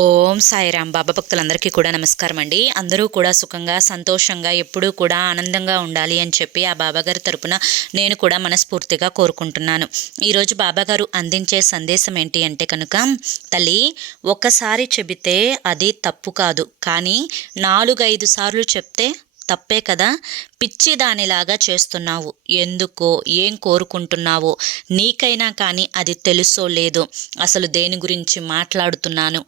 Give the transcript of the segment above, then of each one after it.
ఓం సాయిరామ్. బాబా భక్తులందరికీ కూడా నమస్కారం అండి. అందరూ కూడా సుఖంగా సంతోషంగా ఎప్పుడూ కూడా ఆనందంగా ఉండాలి అని చెప్పి ఆ బాబాగారి తరపున నేను కూడా మనస్ఫూర్తిగా కోరుకుంటున్నాను. ఈరోజు బాబాగారు అందించే సందేశం ఏంటి అంటే కనుక, తల్లి ఒకసారి చెబితే అది తప్పు కాదు, కానీ 4-5 సార్లు చెప్తే తప్పే కదా. పిచ్చి దానిలాగా చేస్తున్నావు. ఎందుకో ఏం కోరుకుంటున్నావో నీకైనా కానీ అది తెలుసో లేదో. అసలు దేని గురించి మాట్లాడుతున్నాను,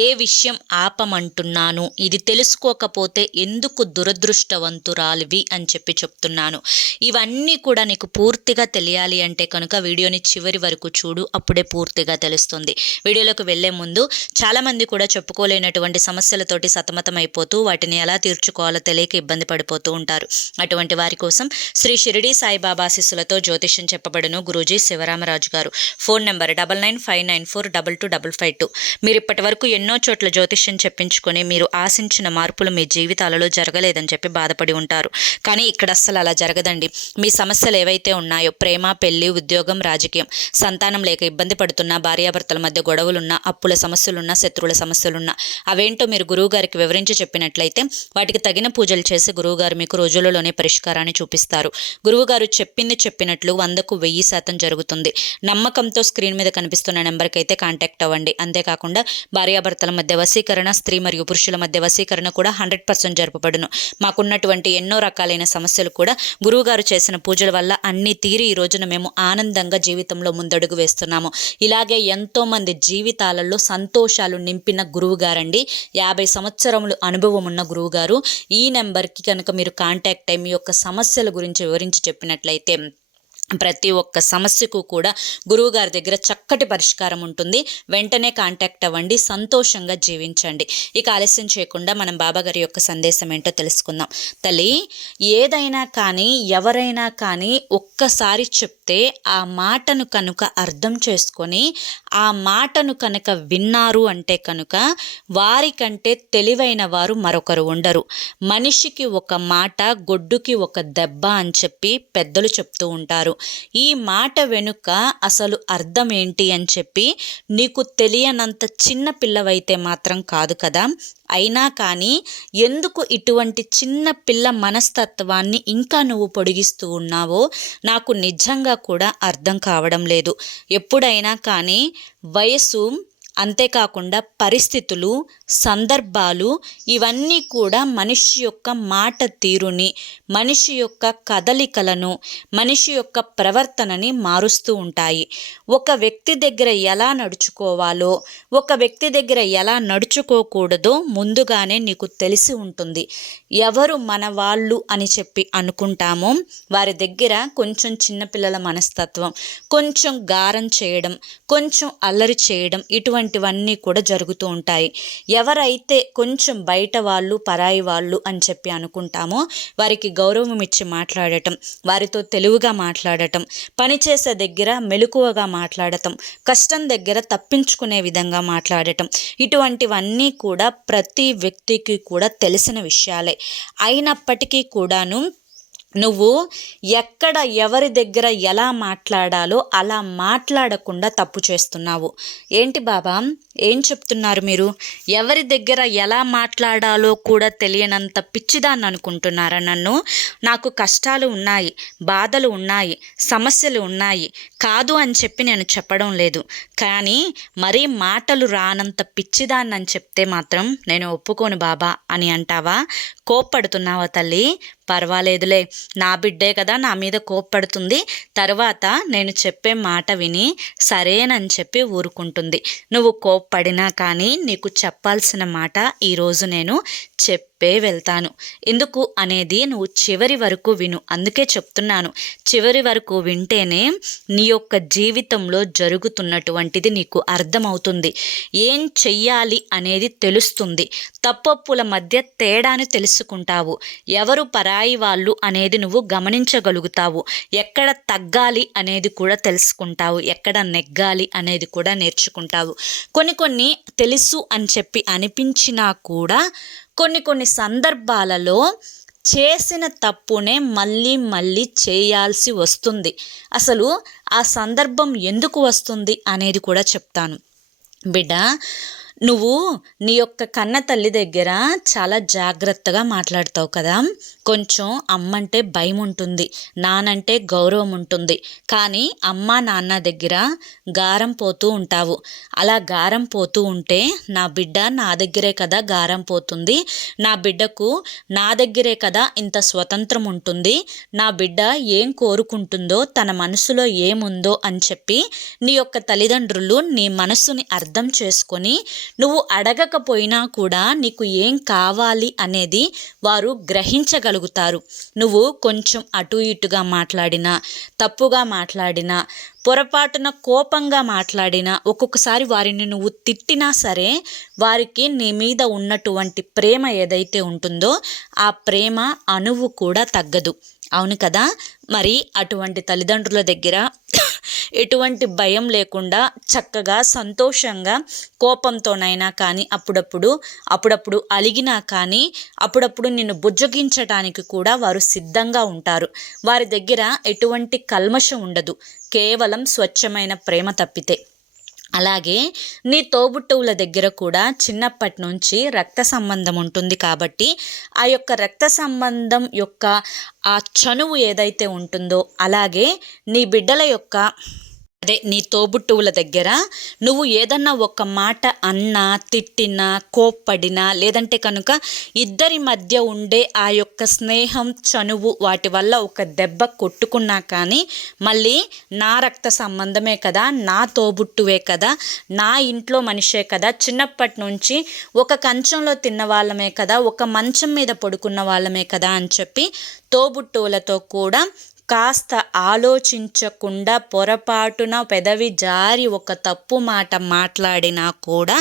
ఏ విషయం ఆపమంటున్నాను, ఇది తెలుసుకోకపోతే ఎందుకు దురదృష్టవంతురాలివి అని చెప్పి చెప్తున్నాను. ఇవన్నీ కూడా నీకు పూర్తిగా తెలియాలి అంటే కనుక వీడియోని చివరి వరకు చూడు, అప్పుడే పూర్తిగా తెలుస్తుంది. వీడియోలోకి వెళ్లే ముందు చాలామంది కూడా చెప్పుకోలేనటువంటి సమస్యలతోటి సతమతమైపోతూ వాటిని ఎలా తీర్చుకోవాలో తెలియక ఇబ్బంది పడిపోతూ ఉంటారు. అటువంటి వారి కోసం శ్రీ షిరిడి సాయిబాబా ఆశీస్సులతో జ్యోతిష్యం చెప్పబడును గురూజీ శివరామరాజు గారు. Phone number 9959422552. మీరు ఇప్పటి వరకు ఎన్నో చోట్ల జ్యోతిష్యం చెప్పించుకొని మీరు ఆశించిన మార్పులు మీ జీవితాలలో జరగలేదని చెప్పి బాధపడి ఉంటారు. కానీ ఇక్కడ అస్సలు అలా జరగదండి. మీ సమస్యలు ఏవైతే ఉన్నాయో, ప్రేమ, పెళ్లి, ఉద్యోగం, రాజకీయం, సంతానం లేక ఇబ్బంది పడుతున్నా, భార్యాభర్తల మధ్య గొడవలున్నా, అప్పుల సమస్యలున్నా, శత్రువుల సమస్యలున్నా, అవేంటో మీరు గురువు గారికి వివరించి చెప్పినట్లయితే వాటికి తగిన పూజలు చేసి గురువుగారు మీకు రోజులలోనే పరిష్కారాన్ని చూపిస్తారు. గురువుగారు చెప్పింది చెప్పినట్లు 100కు 1000% జరుగుతుంది. నమ్మకంతో స్క్రీన్ మీద కనిపిస్తున్న నెంబర్కి అయితే కాంటాక్ట్ అవ్వండి. అంతేకాకుండా భార్యాభర్తల మధ్య వశీకరణ, స్త్రీ మరియు పురుషుల మధ్య వశీకరణ కూడా 100% జరపబడును. మాకున్నటువంటి ఎన్నో రకాలైన సమస్యలు కూడా గురువుగారు చేసిన పూజల వల్ల అన్ని తీరి ఈ రోజున మేము ఆనందంగా జీవితంలో ముందడుగు వేస్తున్నాము. ఇలాగే ఎంతో మంది జీవితాలలో సంతోషాలు నింపిన గురువుగారండి. 50 సంవత్సరములు అనుభవం ఉన్న గురువుగారు. ఈ నెంబర్కి కనుక మీరు కాంటాక్ట్ అయ్యి మీ యొక్క సమస్యల గురించి వివరించి చెప్పినట్లయితే ప్రతి ఒక్క సమస్యకు కూడా గురువుగారి దగ్గర చక్కటి పరిష్కారం ఉంటుంది. వెంటనే కాంటాక్ట్ అవ్వండి, సంతోషంగా జీవించండి. ఇక ఆలస్యం చేయకుండా మనం బాబాగారి యొక్క సందేశం ఏంటో తెలుసుకుందాం. తల్లి, ఏదైనా కానీ ఎవరైనా కానీ ఒక్కసారి చెప్తే ఆ మాటను కనుక అర్థం చేసుకొని ఆ మాటను కనుక విన్నారు అంటే కనుక వారికంటే తెలివైన వారు మరొకరు ఉండరు. మనిషికి ఒక మాట, గొడ్డుకి ఒక దెబ్బ అని చెప్పి పెద్దలు చెప్తూ ఉంటారు. ఈ మాట వెనుక అసలు అర్థం ఏంటి అని చెప్పి నీకు తెలియనంత చిన్న పిల్లవైతే మాత్రం కాదు కదా. అయినా కానీ ఎందుకు ఇటువంటి చిన్న పిల్ల మనస్తత్వాన్ని ఇంకా నువ్వు పొడిగిస్తూ ఉన్నావో నాకు నిజంగా కూడా అర్థం కావడం లేదు. ఎప్పుడైనా కానీ వయసు, అంతేకాకుండా పరిస్థితులు, సందర్భాలు, ఇవన్నీ కూడా మనిషి యొక్క మాట తీరుని, మనిషి యొక్క కదలికలను, మనిషి యొక్క ప్రవర్తనని మారుస్తూ ఉంటాయి. ఒక వ్యక్తి దగ్గర ఎలా నడుచుకోవాలో, ఒక వ్యక్తి దగ్గర ఎలా నడుచుకోకూడదో ముందుగానే నీకు తెలిసి ఉంటుంది. ఎవరు మన వాళ్ళు అని చెప్పి అనుకుంటామో వారి దగ్గర కొంచెం చిన్నపిల్లల మనస్తత్వం, కొంచెం గారం చేయడం, కొంచెం అల్లరి చేయడం, ఇటువంటివన్నీ కూడా జరుగుతూ ఉంటాయి. ఎవరైతే కొంచెం బయట వాళ్ళు, పరాయి వాళ్ళు అని చెప్పి అనుకుంటామో వారికి గౌరవం ఇచ్చి మాట్లాడటం, వారితో తెలివిగా మాట్లాడటం, పనిచేసే దగ్గర మెలకువగా మాట్లాడటం, కష్టం దగ్గర తప్పించుకునే విధంగా మాట్లాడటం, ఇటువంటివన్నీ కూడా ప్రతి వ్యక్తికి కూడా తెలిసిన విషయాలే. అయినప్పటికీ కూడాను నువ్వు ఎక్కడ ఎవరి దగ్గర ఎలా మాట్లాడాలో అలా మాట్లాడకుండా తప్పు చేస్తున్నావు. ఏంటి బాబా, ఏం చెప్తున్నారు మీరు? ఎవరి దగ్గర ఎలా మాట్లాడాలో కూడా తెలియనంత పిచ్చిదాన్ని అనుకుంటున్నారా నన్ను? నాకు కష్టాలు ఉన్నాయి, బాధలు ఉన్నాయి, సమస్యలు ఉన్నాయి కాదు అని చెప్పి నేను చెప్పడం లేదు. కానీ మరీ మాటలు రానంత పిచ్చిదాన్ని అని చెప్తే మాత్రం నేను ఒప్పుకోను బాబా అని అంటావా? కోప్పడుతున్నావా తల్లి? పర్వాలేదులే, నా బిడ్డే కదా నా మీద కోప్పడుతుంది, తర్వాత నేను చెప్పే మాట విని సరేనని చెప్పి ఊరుకుంటుంది. నువ్వు కోప్పడినా కానీ నీకు చెప్పాల్సిన మాట ఈరోజు నేను చెప్పే వెళ్తాను. ఎందుకు అనేది నువ్వు చివరి వరకు విను. అందుకే చెప్తున్నాను, చివరి వరకు వింటేనే నీ యొక్క జీవితంలో జరుగుతున్నటువంటిది నీకు అర్థమవుతుంది. ఏం చెయ్యాలి అనేది తెలుస్తుంది. తప్పొప్పుల మధ్య తేడాను తెలుసుకుంటావు. ఎవరు పరాయి వాళ్ళు అనేది నువ్వు గమనించగలుగుతావు. ఎక్కడ తగ్గాలి అనేది కూడా తెలుసుకుంటావు. ఎక్కడ నెగ్గాలి అనేది కూడా నేర్చుకుంటావు. కొన్ని తెలుసు అని చెప్పి అనిపించినా కూడా కొన్ని సందర్భాలలో చేసిన తప్పునే మళ్ళీ మళ్ళీ చేయాల్సి వస్తుంది. అసలు ఆ సందర్భం ఎందుకు వస్తుంది అనేది కూడా చెప్తాను. బిడ్డ, నువ్వు నీ యొక్క కన్న తల్లి దగ్గర చాలా జాగ్రత్తగా మాట్లాడతావు కదా. కొంచెం అమ్మంటే భయం ఉంటుంది, నానంటే గౌరవం ఉంటుంది. కానీ అమ్మ నాన్న దగ్గర గారం పోతూ ఉంటావు. అలా గారం పోతూ ఉంటే నా బిడ్డ నా దగ్గరే కదా గారం పోతుంది, నా బిడ్డకు నా దగ్గరే కదా ఇంత స్వతంత్రం ఉంటుంది, నా బిడ్డ ఏం కోరుకుంటుందో తన మనసులో ఏముందో అని చెప్పి నీ యొక్క తల్లిదండ్రులు నీ మనసుని అర్థం చేసుకొని నువ్వు అడగకపోయినా కూడా నీకు ఏం కావాలి అనేది వారు గ్రహించగలుగుతారు. నువ్వు కొంచెం అటు ఇటుగా మాట్లాడినా, తప్పుగా మాట్లాడినా, పొరపాటున కోపంగా మాట్లాడినా, ఒక్కొక్కసారి వారిని నువ్వు తిట్టినా సరే వారికి నీ మీద ఉన్నటువంటి ప్రేమ ఏదైతే ఉంటుందో ఆ ప్రేమ అణువు కూడా తగ్గదు. అవును కదా. మరి అటువంటి తల్లిదండ్రుల దగ్గర ఎటువంటి భయం లేకుండా చక్కగా సంతోషంగా కోపంతోనైనా కానీ అప్పుడప్పుడు అలిగినా కానీ అప్పుడప్పుడు నిన్ను బుజ్జగించడానికి కూడా వారు సిద్ధంగా ఉంటారు. వారి దగ్గర ఎటువంటి కల్మషం ఉండదు, కేవలం స్వచ్ఛమైన ప్రేమ తప్పితే. అలాగే నీ తోబుట్టువుల దగ్గర కూడా చిన్నప్పటి నుంచి రక్త సంబంధం ఉంటుంది కాబట్టి ఆ యొక్క రక్త సంబంధం యొక్క ఆ చనువు ఏదైతే ఉంటుందో, అలాగే నీ బిడ్డల యొక్క నీ తోబుట్టువుల దగ్గర నువ్వు ఏదన్నా ఒక మాట అన్నా, తిట్టినా, కోప్పడినా, లేదంటే కనుక ఇద్దరి మధ్య ఉండే ఆ యొక్క స్నేహం, చనువు వాటి వల్ల ఒక దెబ్బ కొట్టుకున్నా కానీ మళ్ళీ నా రక్త సంబంధమే కదా, నా తోబుట్టువే కదా, నా ఇంట్లో మనిషే కదా, చిన్నప్పటి నుంచి ఒక కంచంలో తిన్న వాళ్ళమే కదా, ఒక మంచం మీద పడుకున్న వాళ్ళమే కదా అని చెప్పి తోబుట్టువులతో కూడా కాస్త ఆలోచించకుండా పొరపాటున పెదవి జారి ఒక తప్పు మాట మాట్లాడినా కూడా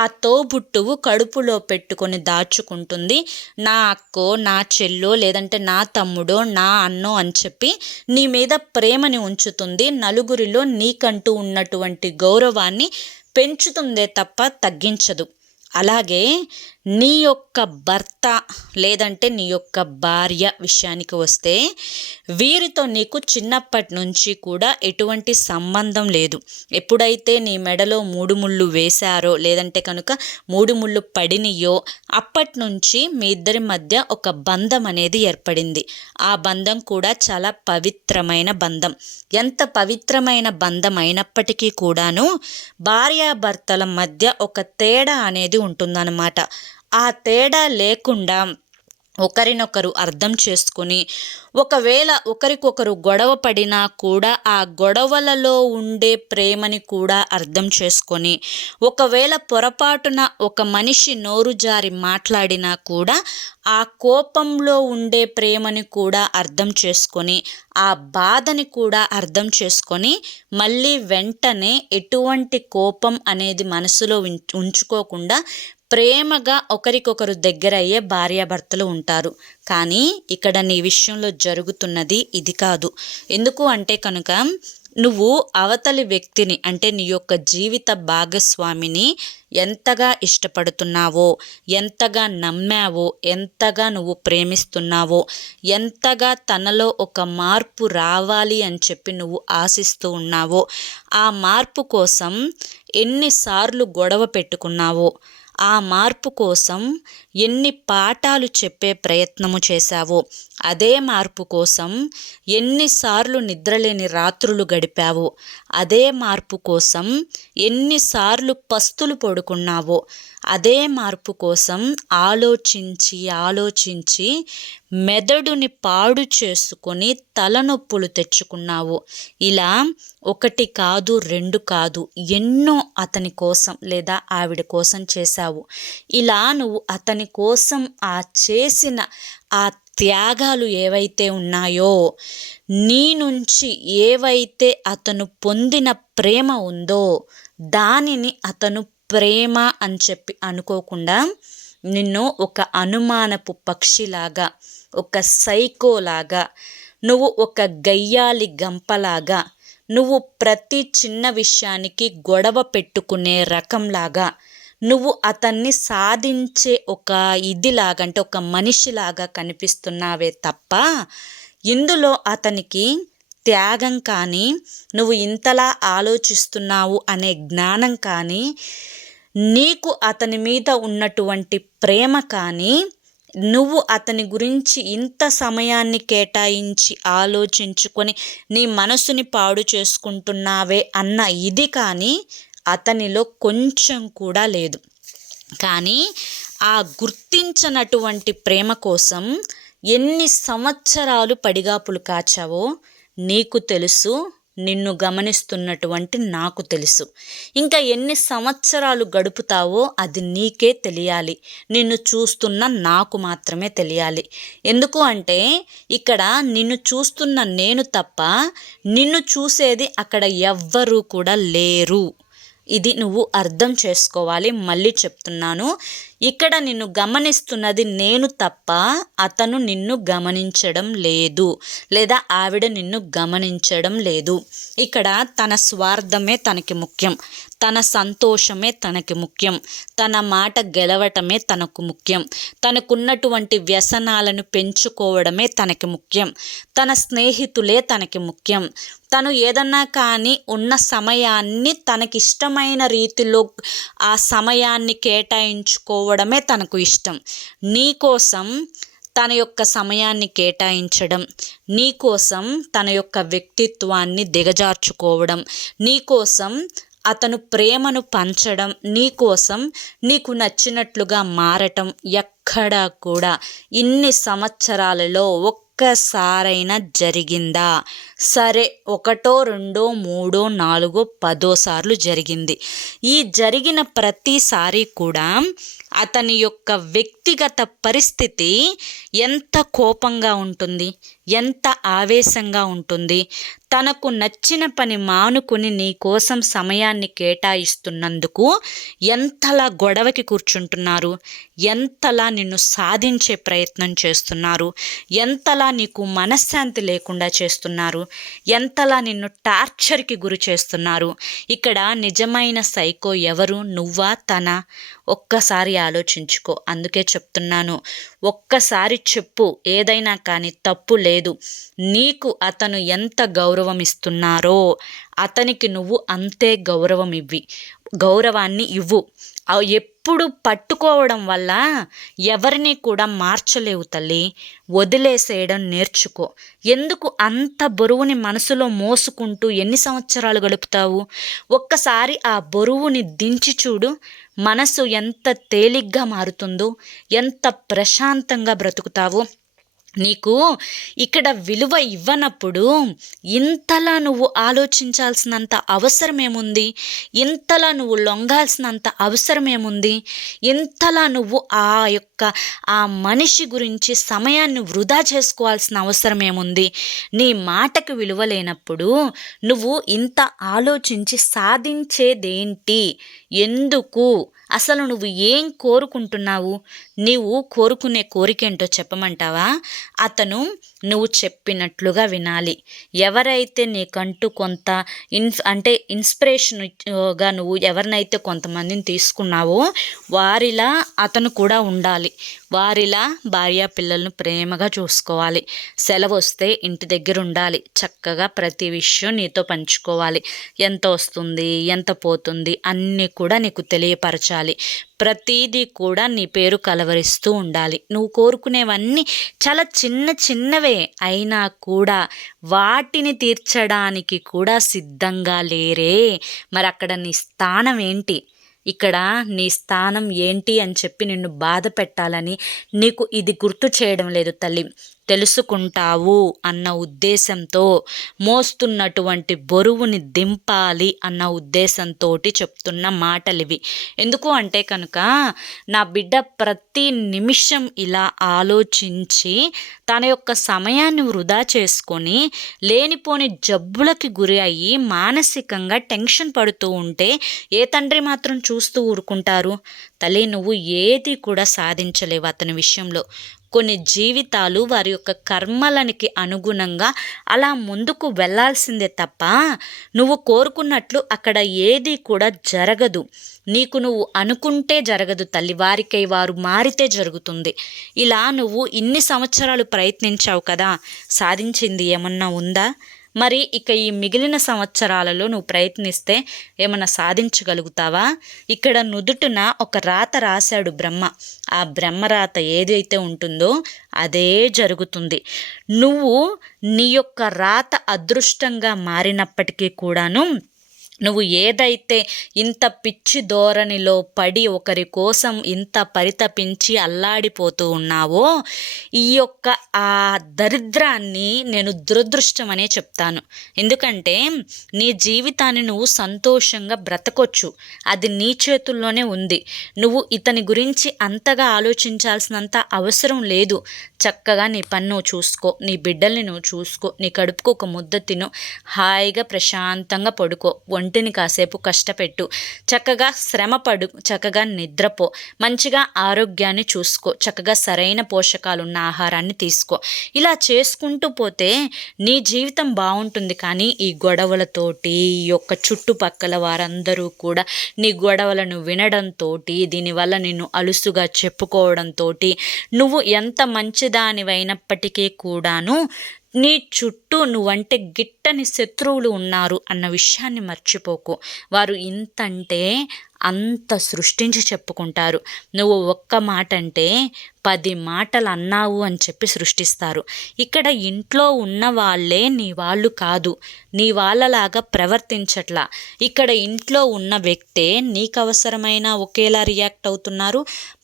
ఆ తోబుట్టువు కడుపులో పెట్టుకొని దాచుకుంటుంది. నా అక్కో, నా చెల్లో, లేదంటే నా తమ్ముడో, నా అన్నో అని చెప్పి నీ మీద ప్రేమని ఉంచుతుంది. నలుగురిలో నీకంటూ ఉన్నటువంటి గౌరవాన్ని పెంచుతుందే తప్ప తగ్గించదు. అలాగే నీ యొక్క భర్త లేదంటే నీ యొక్క భార్య విషయానికి వస్తే వీరితో నీకు చిన్నప్పటి నుంచి కూడా ఎటువంటి సంబంధం లేదు. ఎప్పుడైతే నీ మెడలో 3 ముళ్ళు వేశారో, లేదంటే కనుక 3 ముళ్ళు పడినయో అప్పటి నుంచి మీ ఇద్దరి మధ్య ఒక బంధం అనేది ఏర్పడింది. ఆ బంధం కూడా చాలా పవిత్రమైన బంధం. ఎంత పవిత్రమైన బంధం అయినప్పటికీ కూడాను భార్యాభర్తల మధ్య ఒక తేడా అనేది ఉంటుందన్నమాట. ఆ తేడా లేకుండా ఒకరినొకరు అర్థం చేసుకొని ఒకవేళ ఒకరికొకరు గొడవ పడినా కూడా ఆ గొడవలలో ఉండే ప్రేమని కూడా అర్థం చేసుకొని, ఒకవేళ పొరపాటున ఒక మనిషి నోరు జారి మాట్లాడినా కూడా ఆ కోపంలో ఉండే ప్రేమని కూడా అర్థం చేసుకొని, ఆ బాధని కూడా అర్థం చేసుకొని మళ్ళీ వెంటనే ఎటువంటి కోపం అనేది మనసులో ఉంచుకోకుండా ప్రేమగా ఒకరికొకరు దగ్గర అయ్యే భార్యాభర్తలు ఉంటారు. కానీ ఇక్కడ నీ విషయంలో జరుగుతున్నది ఇది కాదు. ఎందుకు అంటే కనుక నువ్వు అవతలి వ్యక్తిని అంటే నీ యొక్క జీవిత భాగస్వామిని ఎంతగా ఇష్టపడుతున్నావో, ఎంతగా నమ్మావో, ఎంతగా నువ్వు ప్రేమిస్తున్నావో, ఎంతగా తనలో ఒక మార్పు రావాలి అని చెప్పి నువ్వు ఆశిస్తూ ఉన్నావో, ఆ మార్పు కోసం ఎన్నిసార్లు గొడవ పెట్టుకున్నావో, ఆ మార్పు కోసం ఎన్ని పాఠాలు చెప్పే ప్రయత్నము చేశావో, అదే మార్పు కోసం ఎన్నిసార్లు నిద్రలేని రాత్రులు గడిపావో, అదే మార్పు కోసం ఎన్నిసార్లు పస్తులు పడుకున్నావో, అదే మార్పు కోసం ఆలోచించి మెదడుని పాడు చేసుకొని తలనొప్పులు తెచ్చుకున్నావు. ఇలా 1 కాదు 2 కాదు ఎన్నో అతని కోసం లేదా ఆవిడ కోసం చేశావు. ఇలా నువ్వు అతని కోసం చేసిన ఆ త్యాగాలు ఏవైతే ఉన్నాయో, నీ నుంచి ఏవైతే అతను పొందిన ప్రేమ ఉందో దానిని అతను ప్రేమ అని చెప్పి అనుకోకుండా నిన్ను ఒక అనుమానపు పక్షిలాగా, ఒక సైకోలాగా, నువ్వు ఒక గయ్యాలి గంపలాగా, నువ్వు ప్రతి చిన్న విషయానికి గొడవ పెట్టుకునే రకంలాగా, నువ్వు అతన్ని సాధించే ఒక ఇదిలాగా అంటే ఒక మనిషిలాగా కనిపిస్తున్నావే తప్ప ఇందులో అతనికి త్యాగం కానీ, నువ్వు ఇంతలా ఆలోచిస్తున్నావు అనే జ్ఞానం కానీ, నీకు అతని మీద ఉన్నటువంటి ప్రేమ కానీ, నువ్వు అతని గురించి ఇంత సమయాన్ని కేటాయించి ఆలోచించుకొని నీ మనసుని పాడు చేసుకుంటున్నావే అన్న ఇది కానీ అతనిలో కొంచెం కూడా లేదు. కానీ ఆ గుర్తించనటువంటి ప్రేమ కోసం ఎన్ని సంవత్సరాలు పడిగాపులు కాచావో నీకు తెలుసు, నిన్ను గమనిస్తున్నటువంటి నాకు తెలుసు. ఇంకా ఎన్ని సంవత్సరాలు గడుపుతావో అది నీకే తెలియాలి, నిన్ను చూస్తున్న నాకు మాత్రమే తెలియాలి. ఎందుకు అంటే ఇక్కడ నిన్ను చూస్తున్న నేను తప్ప నిన్ను చూసేది అక్కడ ఎవ్వరూ కూడా లేరు. ఇది నువ్వు అర్థం చేసుకోవాలి. మళ్ళీ చెప్తున్నాను, ఇక్కడ నిన్ను గమనిస్తున్నది నేను తప్ప అతను నిన్ను గమనించడం లేదు, లేదా ఆవిడ నిన్ను గమనించడం లేదు. ఇక్కడ తన స్వార్థమే తనకి ముఖ్యం, తన సంతోషమే తనకి ముఖ్యం, తన మాట గెలవటమే తనకు ముఖ్యం, తనకున్నటువంటి వ్యసనాలను పెంచుకోవడమే తనకి ముఖ్యం, తన స్నేహితులే తనకి ముఖ్యం. తను ఏదన్నా కానీ ఉన్న సమయాన్ని తనకిష్టమైన రీతిలో ఆ సమయాన్ని కేటాయించుకోవడమే తనకు ఇష్టం. నీకోసం తన యొక్క సమయాన్ని కేటాయించడం, నీకోసం తన యొక్క వ్యక్తిత్వాన్ని దిగజార్చుకోవడం, నీకోసం అతను ప్రేమను పంచడం, నీకోసం నీకు నచ్చినట్లుగా మారటం ఎక్కడా కూడా ఇన్ని సంవత్సరాలలో ఒక్కసారైనా జరిగిందా? సరే, 1, 2, 3, 4, 10 సార్లు జరిగింది. ఈ జరిగిన ప్రతిసారి కూడా అతని యొక్క వ్యక్తిగత పరిస్థితి ఎంత కోపంగా ఉంటుంది, ఎంత ఆవేశంగా ఉంటుంది. తనకు నచ్చిన పని మానుకుని నీ కోసం సమయాన్ని కేటాయిస్తున్నందుకు ఎంతలా గొడవకి కూర్చుంటున్నారు, ఎంతలా నిన్ను సాధించే ప్రయత్నం చేస్తున్నారు, ఎంతలా నీకు మనశ్శాంతి లేకుండా చేస్తున్నారు, ఎంతలా నిన్ను టార్చర్కి గురి చేస్తున్నారు. ఇక్కడ నిజమైన సైకో ఎవరు, నువ్వా తనా? ఒక్కసారి ఆలోచించుకో. అందుకే చెప్తున్నాను, ఒక్కసారి చెప్పు, ఏదైనా కానీ తప్పు లేదు. నీకు అతను ఎంత గౌరవం ఇస్తున్నారో అతనికి నువ్వు అంతే గౌరవాన్ని ఇవ్వు. ఎప్పుడు పట్టుకోవడం వల్ల ఎవరిని కూడా మార్చలేవు తల్లి. వదిలేసేయడం నేర్చుకో. ఎందుకు అంత బరువుని మనసులో మోసుకుంటూ ఎన్ని సంవత్సరాలు గడుపుతావు? ఒక్కసారి ఆ బరువుని దించి చూడు, మనసు ఎంత తేలిగ్గా మారుతుందో, ఎంత ప్రశాంతంగా బ్రతుకుతావో. నీకు ఇక్కడ విలువ ఇవ్వనప్పుడు ఇంతలా నువ్వు ఆలోచించాల్సినంత అవసరం ఏముంది? ఇంతలా నువ్వు లొంగాల్సినంత అవసరం ఏముంది? ఇంతలా నువ్వు ఆ మనిషి గురించి సమయాన్ని వృధా చేసుకోవాల్సిన అవసరం ఏముంది? నీ మాటకు విలువ లేనప్పుడు నువ్వు ఇంత ఆలోచించి సాధించేదేంటి? ఎందుకు? అసలు నువ్వు ఏం కోరుకుంటున్నావు? నీవు కోరుకునే కోరికేంటో చెప్పమంటావా? అతను నువ్వు చెప్పినట్లుగా వినాలి. ఎవరైతే నీకంటూ కొంత ఇన్స్పిరేషన్గా నువ్వు ఎవరినైతే కొంతమందిని తీసుకున్నావో వారిలా అతను కూడా ఉండాలి. వారిలా భార్య పిల్లలను ప్రేమగా చూసుకోవాలి. సెలవు వస్తే ఇంటి దగ్గర ఉండాలి. చక్కగా ప్రతి విషయం నీతో పంచుకోవాలి. ఎంత వస్తుంది, ఎంత పోతుంది అన్నీ కూడా నీకు తెలియపరచాలి. ప్రతిదీ కూడా నీ పేరు కలవరిస్తూ ఉండాలి. నువ్వు కోరుకునేవన్నీ చాలా చిన్నవే అయినా కూడా వాటిని తీర్చడానికి కూడా సిద్ధంగా లేరే. మరి అక్కడ నీ స్థానం ఏంటి? ఇక్కడ నీ స్థానం ఏంటి అని చెప్పి నిన్ను బాధ పెట్టాలని నీకు ఇది గుర్తు చేయడం లేదు తల్లి. తెలుసుకుంటావు అన్న ఉద్దేశంతో, మోస్తున్నటువంటి బరువుని దింపాలి అన్న ఉద్దేశంతో చెప్తున్న మాటలివి. ఎందుకు అంటే కనుక నా బిడ్డ ప్రతి నిమిషం ఇలా ఆలోచించి తన యొక్క సమయాన్ని వృధా చేసుకొని లేనిపోని జబ్బులకి గురి అయ్యి మానసికంగా టెన్షన్ పడుతూ ఉంటే ఏ తండ్రి మాత్రం చూస్తూ ఊరుకుంటారు? తల్లి, నువ్వు ఏది కూడా సాధించలేవు అతని విషయంలో. కొన్ని జీవితాలు వారి యొక్క కర్మలనికి అనుగుణంగా అలా ముందుకు వెళ్ళాల్సిందే తప్ప నువ్వు కోరుకున్నట్లు అక్కడ ఏది కూడా జరగదు. నీకు నువ్వు అనుకుంటే జరగదు తల్లి. వారికై వారు మారితే జరుగుతుంది. ఇలా నువ్వు ఇన్ని సంవత్సరాలు ప్రయత్నించావు కదా, సాధించింది ఏమన్నా ఉందా? మరి ఇక ఈ మిగిలిన సంవత్సరాలలో నువ్వు ప్రయత్నిస్తే ఏమైనా సాధించగలుగుతావా? ఇక్కడ నుదుటున ఒక రాత రాశాడు బ్రహ్మ. ఆ బ్రహ్మరాత ఏదైతే ఉంటుందో అదే జరుగుతుంది. నువ్వు నీ యొక్క రాత అదృష్టంగా మారినప్పటికీ కూడాను నువ్వు ఏదైతే ఇంత పిచ్చి ధోరణిలో పడి ఒకరి కోసం ఇంత పరితపించి అల్లాడిపోతూ ఉన్నావో, ఈ యొక్క ఆ దరిద్రాన్ని నేను దురదృష్టం అనే చెప్తాను. ఎందుకంటే నీ జీవితాన్ని నువ్వు సంతోషంగా బ్రతకొచ్చు, అది నీ చేతుల్లోనే ఉంది. నువ్వు ఇతని గురించి అంతగా ఆలోచించాల్సినంత అవసరం లేదు. చక్కగా నీ పని నువ్వు చూసుకో, నీ బిడ్డల్ని నువ్వు చూసుకో, నీ కడుపుకు ఒక ముద్ద తిను, హాయిగా ప్రశాంతంగా పడుకో, ఒంటిని కాసేపు కష్టపెట్టు, చక్కగా శ్రమపడు, చక్కగా నిద్రపో, మంచిగా ఆరోగ్యాన్ని చూసుకో, చక్కగా సరైన పోషకాలు ఉన్న ఆహారాన్ని తీసుకో. ఇలా చేసుకుంటూ పోతే నీ జీవితం బాగుంటుంది. కానీ ఈ గొడవలతోటి, ఈ యొక్క చుట్టుపక్కల వారందరూ కూడా నీ గొడవలను వినడంతో, దీనివల్ల నిన్ను అలుసుగా చెప్పుకోవడంతో, నువ్వు ఎంత మంచిదానివైనప్పటికీ కూడాను నీ చుట్టూ నువ్వంటే గిట్టని శత్రువులు ఉన్నారు అన్న విషయాన్ని మర్చిపోకు. వారు ఇంతంటే అంత సృష్టించి చెప్పుకుంటారు. నువ్వు ఒక్క మాట అంటే 10 మాటలు అన్నావు అని చెప్పి సృష్టిస్తారు. ఇక్కడ ఇంట్లో ఉన్న వాళ్ళే నీ వాళ్ళు కాదు, నీ వాళ్ళలాగా ప్రవర్తించట్లా. ఇక్కడ ఇంట్లో ఉన్న వ్యక్తే నీకు అవసరమైన ఒకేలా రియాక్ట్ అవుతున్నారు,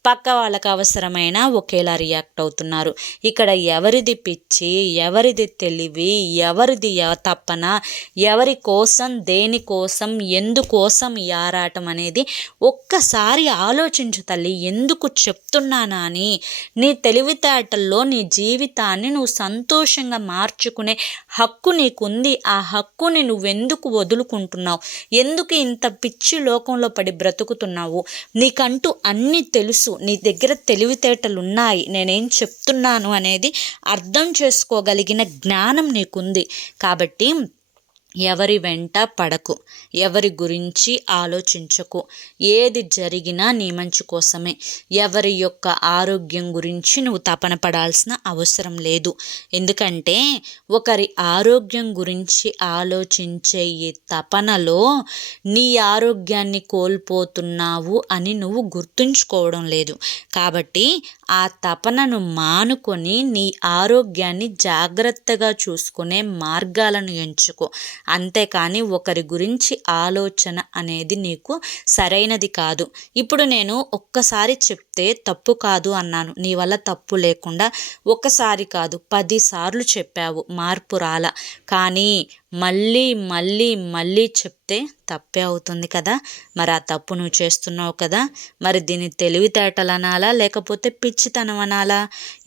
పక్క వాళ్ళకు అవసరమైన ఒకేలా రియాక్ట్ అవుతున్నారు. ఇక్కడ ఎవరిది పిచ్చి, ఎవరిది తెలివి, ఎవరిది తప్పన, ఎవరి కోసం, దేనికోసం, ఎందుకోసం ఈ ఆరాటం అనేది ఒక్కసారి ఆలోచించు తల్లి. ఎందుకు చెప్తున్నానా అని. నీ తెలివితేటల్లో నీ జీవితాన్ని నువ్వు సంతోషంగా మార్చుకునే హక్కు నీకుంది. ఆ హక్కుని నువ్వెందుకు వదులుకుంటున్నావు? ఎందుకు ఇంత పిచ్చి లోకంలో పడి బ్రతుకుతున్నావు? నీకంటూ అన్నీ తెలుసు, నీ దగ్గర తెలివితేటలు ఉన్నాయి, నేనేం చెప్తున్నాను అనేది అర్థం చేసుకోగలిగిన జ్ఞానం నీకుంది. కాబట్టి ఎవరి వెంట పడకు, ఎవరి గురించి ఆలోచించకు. ఏది జరిగినా నీ మంచి కోసమే. ఎవరి యొక్క ఆరోగ్యం గురించి నువ్వు తపన పడాల్సిన అవసరం లేదు. ఎందుకంటే ఒకరి ఆరోగ్యం గురించి ఆలోచించే ఈ తపనలో నీ ఆరోగ్యాన్ని కోల్పోతున్నావు అని నువ్వు గుర్తుంచుకోవడం లేదు. కాబట్టి ఆ తపనను మానుకొని నీ ఆరోగ్యాన్ని జాగ్రత్తగా చూసుకునే మార్గాలను ఎంచుకో. అంతేకాని ఒకరి గురించి ఆలోచన అనేది నీకు సరైనది కాదు. ఇప్పుడు నేను ఒక్కసారి చెప్తే తప్పు కాదు అన్నాను. నీ వల్ల తప్పు లేకుండా ఒకసారి కాదు 10 సార్లు చెప్పావు, మార్పు రాలా. కానీ మళ్ళీ మళ్ళీ మళ్ళీ చెప్తే తప్పే అవుతుంది కదా. మరి ఆ తప్పు నువ్వు చేస్తున్నావు కదా. మరి దీన్ని తెలివితేటలు అనాలా, లేకపోతే పిచ్చితనం అనాలా?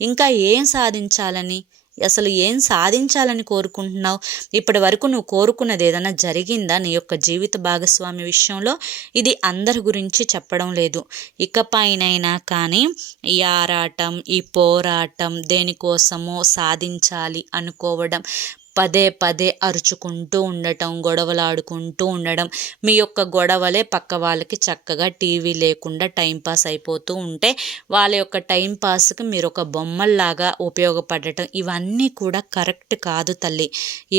ఇంకా ఏం సాధించాలని, అసలు ఏం సాధించాలని కోరుకుంటున్నావు? ఇప్పటి వరకు నువ్వు కోరుకున్నది ఏదైనా జరిగిందా నీ యొక్క జీవిత భాగస్వామి విషయంలో? ఇది అందరి గురించి చెప్పడం లేదు. ఇకపైనైనా కానీ ఈ ఆరాటం, ఈ పోరాటం, దేనికోసమో సాధించాలి అనుకోవడం, పదే పదే అరుచుకుంటూ ఉండటం, గొడవలాడుకుంటూ ఉండడం, మీ యొక్క గొడవలే పక్క వాళ్ళకి చక్కగా టీవీ లేకుండా టైంపాస్ అయిపోతూ ఉంటే వాళ్ళ యొక్క టైంపాస్కి మీరు ఒక బొమ్మల్లాగా ఉపయోగపడటం, ఇవన్నీ కూడా కరెక్ట్ కాదు తల్లి.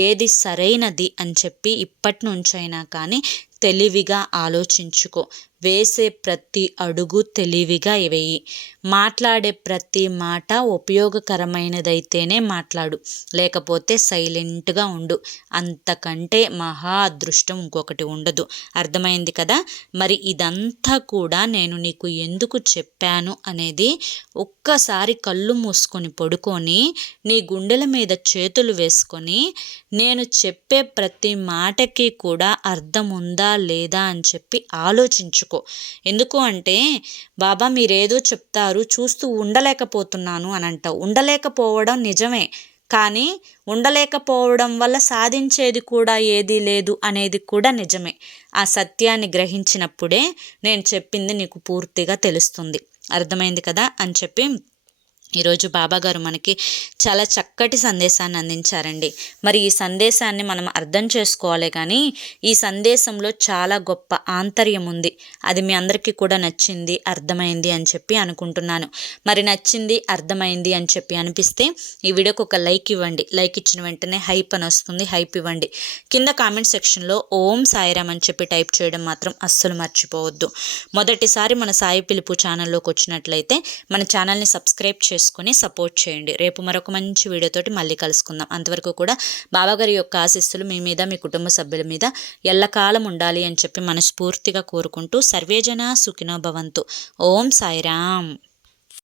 ఏది సరైనది అని చెప్పి ఇప్పటి నుంచైనా కానీ తెలివిగా ఆలోచించుకో. వేసే ప్రతి అడుగు తెలివిగా వేయి. మాట్లాడే ప్రతి మాట ఉపయోగకరమైనదైతేనే మాట్లాడు, లేకపోతే సైలెంట్గా ఉండు. అంతకంటే మహా అదృష్టం ఇంకొకటి ఉండదు. అర్థమైంది కదా. మరి ఇదంతా కూడా నేను నీకు ఎందుకు చెప్పాను అనేది ఒక్కసారి కళ్ళు మూసుకొని పడుకొని నీ గుండెల మీద చేతులు వేసుకొని నేను చెప్పే ప్రతి మాటకి కూడా అర్థం ఉందా లేదా అని చెప్పి ఆలోచించుకో. ఎందుకు అంటే బాబా మీరేదో చెప్తారు, చూస్తూ ఉండలేకపోతున్నాను అని అంటావు. ఉండలేకపోవడం నిజమే, కానీ ఉండలేకపోవడం వల్ల సాధించేది కూడా ఏదీ లేదు అనేది కూడా నిజమే. ఆ సత్యాన్ని గ్రహించినప్పుడే నేను చెప్పింది నీకు పూర్తిగా తెలుస్తుంది. అర్థమైంది కదా అని చెప్పి ఈరోజు బాబాగారు మనకి చాలా చక్కటి సందేశాన్ని అందించారండి. మరి ఈ సందేశాన్ని మనం అర్థం చేసుకోవాలి, కానీ ఈ సందేశంలో చాలా గొప్ప ఆంతర్యం ఉంది. అది మీ అందరికీ కూడా నచ్చింది, అర్థమైంది అని చెప్పి అనుకుంటున్నాను. మరి నచ్చింది, అర్థమైంది అని చెప్పి అనిపిస్తే ఈ వీడియోకి ఒక లైక్ ఇవ్వండి. లైక్ ఇచ్చిన వెంటనే హైప్ అని వస్తుంది, హైప్ ఇవ్వండి. కింద కామెంట్ సెక్షన్లో ఓం సాయిరామ్ అని చెప్పి టైప్ చేయడం మాత్రం అస్సలు మర్చిపోవద్దు. మొదటిసారి మన సాయి పిలుపు ఛానల్లోకి వచ్చినట్లయితే మన ఛానల్ని సబ్స్క్రైబ్ చేసుకొని సపోర్ట్ చేయండి. రేపు మరొక మంచి వీడియోతోటి మళ్ళీ కలుసుకుందాం. అంతవరకు కూడా బాబాగారి యొక్క ఆశీస్సులు మీ మీద, మీ కుటుంబ సభ్యుల మీద ఎల్లకాలం ఉండాలి అని చెప్పి మనస్ఫూర్తిగా కోరుకుంటూ సర్వేజన సుఖినో భవంతు. ఓం సాయిరామ్.